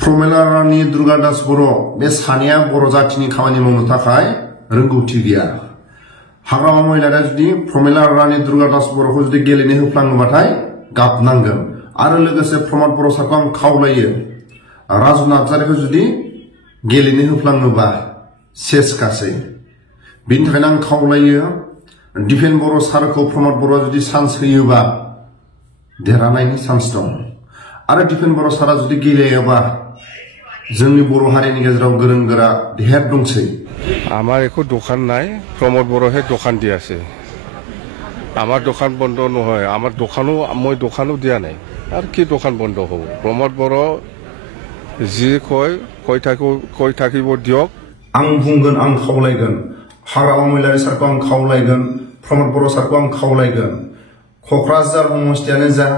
प्रमिला रानी दुर्गा दास बर' बे सानैया बर' जातिनि खामानि मावनो थाखाय रोंगौथि गैया। हाग्रामा महिलाया जुदि प्रमिला रानी दुर्गा दास बर'खौ जुदि गेलेनो होफ्लाङोबाथाय गाबनांगोन। आरो लोगोसे प्रमद बर' सारखौ आं खावलायो, राजु नार्जारिखौ जुदि गेलेनो होफ्लाङोबा सेसखासै। बेनि थाखायनो आं खावलायो, दिपेन बर' सारखौ प्रमद बर'आ जुदि चान्स होयोबा देरहानायनि चान्स दं। आरो दिपेन बर' सारा जुदि गेलेयाबा जोंनि बर' हारिनि गेजेराव गोरों गोरा ढेर दंसै। আমার একো দোকান নাই, প্রমোদ বড়হে দোকান দি আছে। আমার দোকান বন্ধ নহয়, আমার দোকানো মই দোকানো দিয়া নাই। আর কি দোকান বন্ধ হব? প্রমোদ বড় যি কয় থাকিব দিয়ক। आं बुंगोन, आं खावलायगोन, हाग्रामा महिलारि सारखौ आं खावलायगोन, प्रमद बर' सारखौ आं खावलायगोन, क'क्राझार समस्थियानो जा,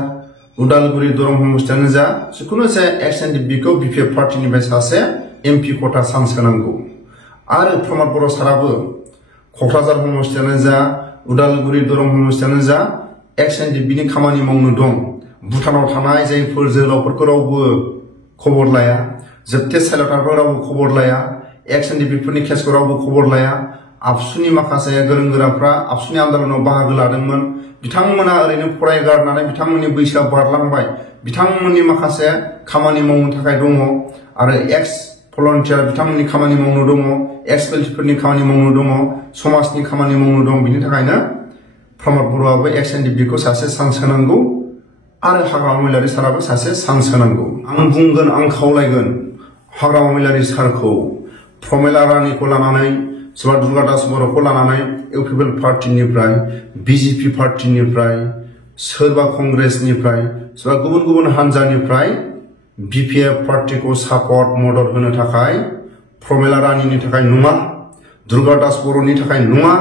उदालगुरि दरं समस्थियानो जा, जिखुनु जाया XNDP-खौ BPF पार्टिनिफ्राय सासे MP खथा चान्स होनांगौ। आरो प्रमद बर' साराबो क'क्राझार समस्थियानो जा, उदालगुरि दरं समस्थियानो जा, XNDP-नि खामानि मावनो दं। भुटानाव थानाय जायफोर जोहोलावफोरखौ रावबो खबर लाया, जोबथे साइलारफोरखौ रावबो खबर लाया, XNDP-फोरनि केसखौ रावबो खबर लाया, आबसुनि माखासे गोरों गोराफ्रा आबसुनि आन्दोलनाव बाहागो लादोंमोन। बिथांमोना ओरैनो फरायगारनानै बिथांमोननि बैसोआ बारलांबाय। बिथांमोननि माखासे खामानि मावनो थाखाय दङ। आरो एक्स भलन्टियार बिथांमोननि खामानि मावनो दङ, एक्स मिलिटारिफोरनि खामानि मावनो दङ, समाजनि खामानि मावनो दं। बिनि थाखायनो प्रमद बर'आबो XNDP-खौ सासे चान्स होनांगौ आरो हाग्रामा महिलारि साराबो सासे चान्स होनांगौ। आं बुंगोन, आं खावलायगोन, हाग्रामा महिलारि सारखौ प्रमिला रानीखौ लानानै, सोरबा दुर्गा दास बर'खौ लानानै इउपिपिएल पार्टिनिफ्राय, BJP पार्टिनिफ्राय, सोरबा कंग्रेसनिफ्राय, सोरबा गुबुन गुबुन हान्जानिफ्राय BPF पार्टिखौ सापर्ट मदद होनो थाखाय प्रमिला रानीनि थाखाय नङा, दुर्गा दास बर'नि थाखाय नङा,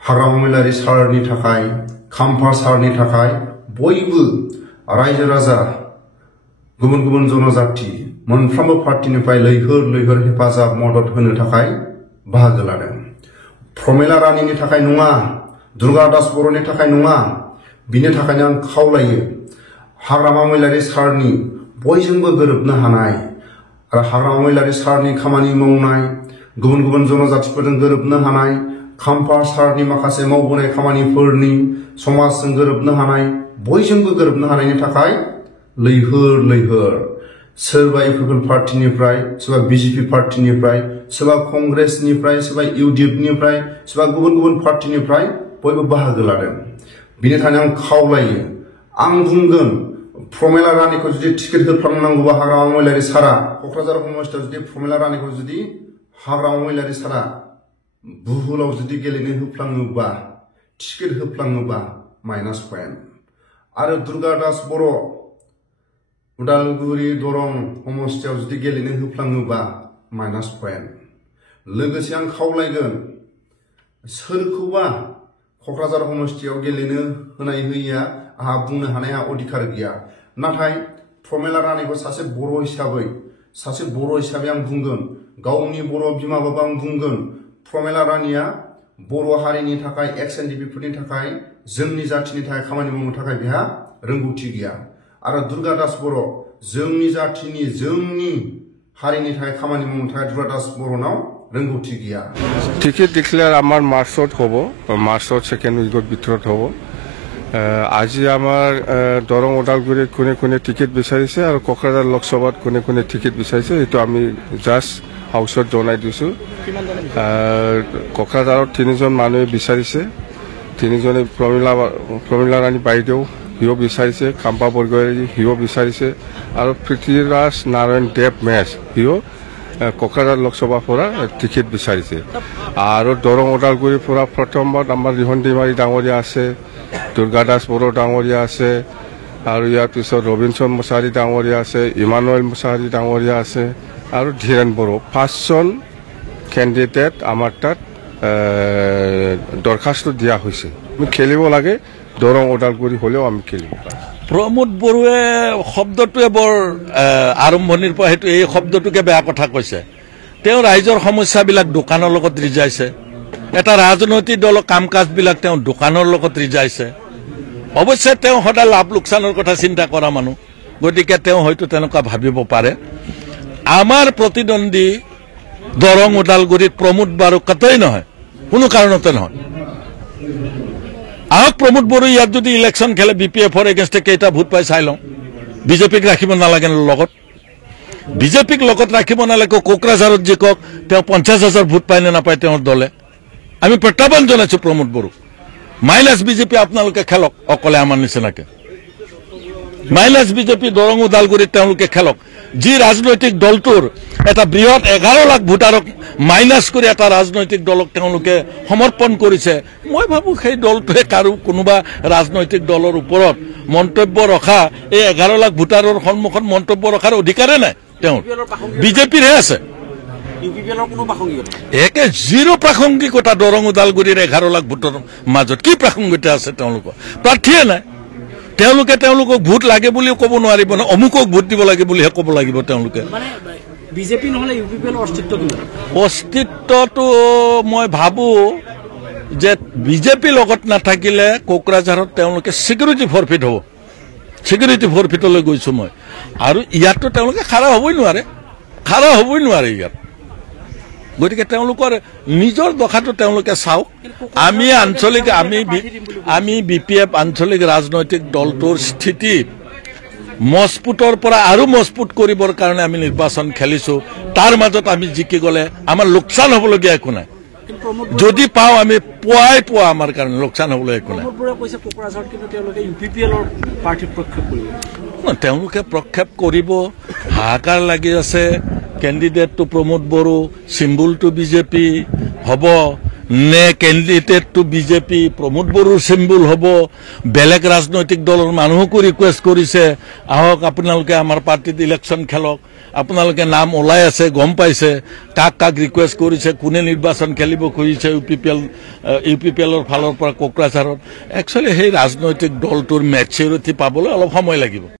हाग्रामा महिलारि सारनि थाखाय, खाम्फा सारनि थाखाय बयबो रायजो राजा, गुबुन गुबुन जनजाति मोनफ्रोमबो पार्टिनिफ्राय लैहोर लैहोर हेफाजाब मदद होनो थाखाय बाहागो लादों। प्रमिला रानीनि थाखाय नङा, दुर्गा दास बर'नि थाखाय नङा। बिनि थाखायनो आं खावलायो, हाग्रामा महिलारि सारनि बयजोंबो गोरोबनो हानाय आरो हाग्रामा महिलारि सारनि खामानि मावनाय, गुबुन गुबुन जनजातिफोरजों गोरोबनो हानाय, खाम्फा सारनि माखासे मावबोनाय खामानिफोरनि समाजजों गोरोबनो हानाय, बयजोंबो गोरोबनो हानायनि थाखाय लैहोर लैहोर सोरबा इउपिपिएल पार्टिनिफ्राय, सोरबा BJP पार्टिनिफ्राय, सोरबा कंग्रेसनिफ्राय, सोरबा UDF-निफ्राय, सोरबा गुबुन गुबुन पार्टिनिफ्राय बयबो बाहागो लादों। बिनि थाखायनो आं खावलायो, आं बुंगोन, प्रमिला रानीखौ जुदि टिकेट होफ्लांनांगौबा हाग्रामा महिलारि सारा, क'क्राझार समस्थियाव जुदि प्रमिला रानीखौ जुदि हाग्रामा महिलारि सारा बुहुलाव जुदि गेलेनो होफ्लाङोबा, टिकेट होफ्लाङोबा माइनास पइन्ट। आरो दुर्गा दास बर' उदालगुरि दरं समस्थियाव जुदि गेलेनो होफ्लाङोबा माइनास पइन्ट। लोगोसे आं खावलायगोन, सोरखौबा क'क्राझार समस्थियाव गेलेनो होनाय होयिया आंहा बुंनो हानाय अधिकार गैया। नाथाय प्रमिला रानीखौ सासे बर' हिसाबै आं बुंगोन, गावनि बर' बिमाबाबो आं बुंगोन, प्रमिला रानीया बर' हारिनि थाखाय, XNDP-फोरनि थाखाय, जोंनि जातिनि थाखाय खामानि मावनो थाखाय बेहा रोंगौथि गैया। आरो दुर्गा दास बर' जोंनि जातिनि, जोंनि हारिनि थाखाय खामानि मावनो थाखाय दुर्गा दास बर'नाव रोंगौथि गैया। টিকেট ডিক্লেয়ার আমার মার্চত হব, মার্চত সেকেন্ড উইকত ভিতৰত হব। আজি আমাৰ দৰং ওদালগুৰিত কোনে কোনে টিকেট বিচাৰিছে আৰু কোকৰাঝাৰ লোকসভাত কোনে কোনে টিকেট বিচাৰিছে এইটো আমি জাষ্ট হাউচত জনাই দিছোঁ। কোকৰাঝাৰত 3জন মানুহে বিচাৰিছে, 3জনে প্ৰমিলা ৰাণী বাইদেউ সিও বিচাৰিছে, খাম্পা বৰগোহাঁই সিও বিচাৰিছে, আৰু পৃথ্বীৰাজ নাৰায়ণ দেৱ মেছ সিও কোকৰাঝাৰ লোকসভাৰ পৰা টিকেট বিচাৰিছে। আৰু দৰং ওদালগুৰিৰ পৰা প্ৰথমবাৰ আমাৰ ৰিহন दैमाৰী ডাঙৰীয়া আছে, দুৰ্গা দাস বড়ো ডাঙৰীয়া আছে, আৰু ইয়াৰ পিছত ৰবিনসন মুছাহাৰী ডাঙৰীয়া আছে, ইমানুৱেল মুছাহাৰী ডাঙৰীয়া আছে, আৰু ধীৰেন বড়ো। 5জন কেণ্ডিডেট আমাৰ তাত দৰখাস্ত দিয়া হৈছে। আমি খেলিব লাগে, দৰং ওদালগুৰি হ'লেও আমি খেলিব পাৰোঁ। প্ৰমোদ বড়োৱে শব্দটোৱে বৰ আৰম্ভণিৰ পৰা সেইটো এই শব্দটোকে বেয়া কথা কৈছে। তেওঁ ৰাইজৰ সমস্যাবিলাক দোকানৰ লগত ৰিজাইছে, এটা ৰাজনৈতিক দলৰ কাম কাজবিলাক তেওঁ দোকানৰ লগত ৰিজাইছে। অৱশ্যে তেওঁ সদায় লাভ লোকচানৰ কথা চিন্তা কৰা মানুহ, গতিকে তেওঁ হয়তো তেনেকুৱা ভাবিব পাৰে। আমাৰ প্ৰতিদ্বন্দ্বী দৰং ওদালগুৰিত প্ৰমোদ বড়ো কতই নহয়, কোনো কাৰণতে নহয়। আহক প্ৰমোদ বড়ো ইয়াত যদি ইলেকশ্যন খেলে BPF-ৰ এগেইনষ্টে কেইটা ভোট পাই চাই লওঁ। বিজেপিক ৰাখিব নালাগে লগত, বিজেপিক লগত ৰাখিব নালাগে। কোকৰাঝাৰত যি কওক তেওঁ 50,000 ভোট পায় নে নাপায় তেওঁৰ দলে। আমি প্ৰত্যাহ্বান জনাইছো প্ৰমোদ বড়ো, মাইনাছ বিজেপি আপোনালোকে খেলক অকলে আমাৰ নিচিনাকে, মাইনাছ বিজেপি দৰং ওদালগুৰিত তেওঁলোকে খেলক। যি ৰাজনৈতিক দলটোৰ এটা বৃহৎ 11 লাখ ভোটাৰক মাইনাছ কৰি এটা ৰাজনৈতিক দলক তেওঁলোকে সমৰ্পণ কৰিছে, মই ভাবোঁ সেই দলটোৱে কাৰো কোনোবা ৰাজনৈতিক দলৰ ওপৰত মন্তব্য ৰখা, এই 11 লাখ ভোটাৰৰ সন্মুখত মন্তব্য ৰখাৰ অধিকাৰে নাই। তেওঁ বিজেপিৰহে আছে, একে জিৰো প্ৰাসংগিকতা। দৰং ওদালগুৰিৰ 11 লাখ ভোটৰ মাজত কি প্ৰাসংগিকতা আছে তেওঁলোকৰ? প্ৰাৰ্থীয়ে নাই। তেওঁলোকে তেওঁলোকক ভোট লাগে বুলিও ক'ব নোৱাৰিব ন, অমুকক ভোট দিব লাগে বুলিহে ক'ব লাগিব তেওঁলোকে। বিজেপি নহলে UPPL অস্তিত্বটো মই ভাবোঁ যে বিজেপি লগত নাথাকিলে কোকৰাঝাৰত তেওঁলোকে ছিকিউৰিটি ফৰফিট হ'ব, ছিকিউৰিটি ফৰফিটলৈ গৈছোঁ মই। আৰু ইয়াততো তেওঁলোকে খাৰা হ'বই নোৱাৰে ইয়াত। গতিকে তেওঁলোকৰ নিজৰ দশাটো তেওঁলোকে চাওক। আমি আঞ্চলিক আমি BPF আঞ্চলিক ৰাজনৈতিক দলটোৰ স্থিতি মজবুতৰ পৰা আৰু মজবুত কৰিবৰ কাৰণে আমি নিৰ্বাচন খেলিছোঁ। তাৰ মাজত আমি জিকি গ'লে আমাৰ লোকচান হ'বলগীয়া একো নাই। যদি পাওঁ আমি পোৱা আমাৰ কাৰণে লোকচান হ'বলৈ একো নাই। তেওঁলোকে প্ৰক্ষেপ কৰিব, হাহাকাৰ লাগি আছে। কেণ্ডিডেটটো প্ৰমোদ বড়ো, চিম্বলটো বিজেপি হ'ব নে কেণ্ডিডেটটো বিজেপি প্ৰমোদ বড়োৰ চিম্বল হ'ব? বেলেগ ৰাজনৈতিক দলৰ মানুহকো ৰিকুৱেষ্ট কৰিছে, আহক আপোনালোকে আমাৰ পাৰ্টিত ইলেকশ্যন খেলক। আপোনালোকে নাম ওলাই আছে, গম পাইছে কাক কাক ৰিকুৱেষ্ট কৰিছে, কোনে নিৰ্বাচন খেলিব খুজিছে UPPLৰ ফালৰ পৰা কোকৰাঝাৰত। একচুৱেলি সেই ৰাজনৈতিক দলটোৰ মেচিউৰিটি পাবলৈ অলপ সময় লাগিব।